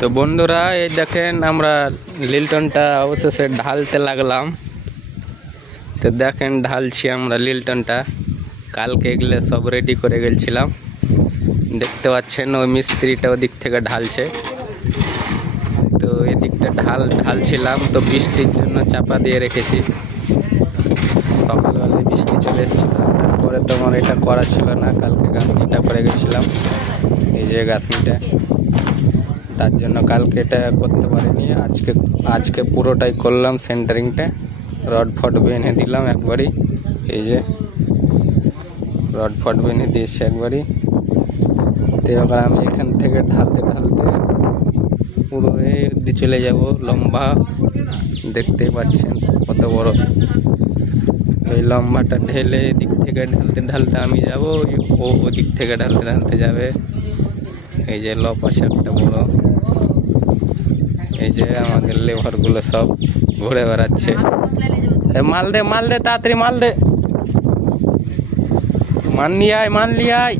তো বন্ধুরা এই দেখেন আমরা লিল্টনটা অবশেষে ঢালতে লাগলাম। তো দেখেন ঢালছি আমরা লিল্টনটা। কালকে এগুলো সব রেডি করে গেছিলাম, দেখতে পাচ্ছেন ওই মিস্ত্রিটা ওদিক থেকে ঢালছে। তো এদিকটা ঢালছিলাম, তো বৃষ্টির জন্য চাপা দিয়ে রেখেছি। সকালবেলায় বৃষ্টি চলে এসেছিল, তারপরে তোমার এটা করা ছিল না, কালকে গাঁথনিটা করে গেছিলাম। এই যে গাঁথনিটা, তার জন্য কালকে এটা করতে পারিনি। আজকে পুরোটাই করলাম সেন্টারিংটা। রড ফট বেঁধে দিলাম একবারই, এই যে রড ফট বেঁধে দিয়েছি একবারই। তো এবার আমি এখান থেকে ঢালতে পুরো এই অবধি চলে যাব। লম্বা দেখতেই পাচ্ছেন কত বড়। এই লম্বাটা ঢেলে এদিক থেকে ঢালতে আমি যাব, ও ওদিক থেকে ঢালতে যাবে। এই যে লপ আছে একটা বড়। এই যে আমাদের লেবারগুলো সব ঘুরে বেড়াচ্ছে। মাল দে তাড়াতাড়ি মাল দে, মান নিয়ে আয়।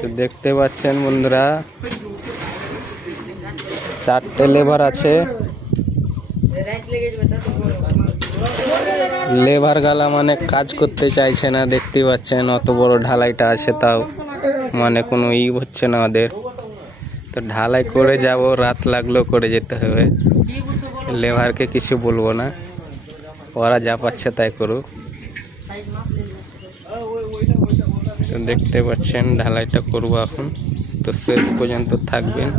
তো দেখতে পাচ্ছেন বন্ধুরা, 4টে লেবার আছে। লেবার গালা মানে কাজ করতে চাইছে না, দেখতে পাচ্ছেন অত বড় ঢালাইটা আছে, তাও মানে কোনো হচ্ছে না ওদের। তো ঢালাই করে যাব, রাত লাগলেও করে যেতে হবে। লেবারকে কিছু বলবো না, ওরা যা পাচ্ছে তাই করুক। তো দেখতে পাচ্ছেন ঢালাইটা করবো এখন, তো শেষ পর্যন্ত থাকবেন।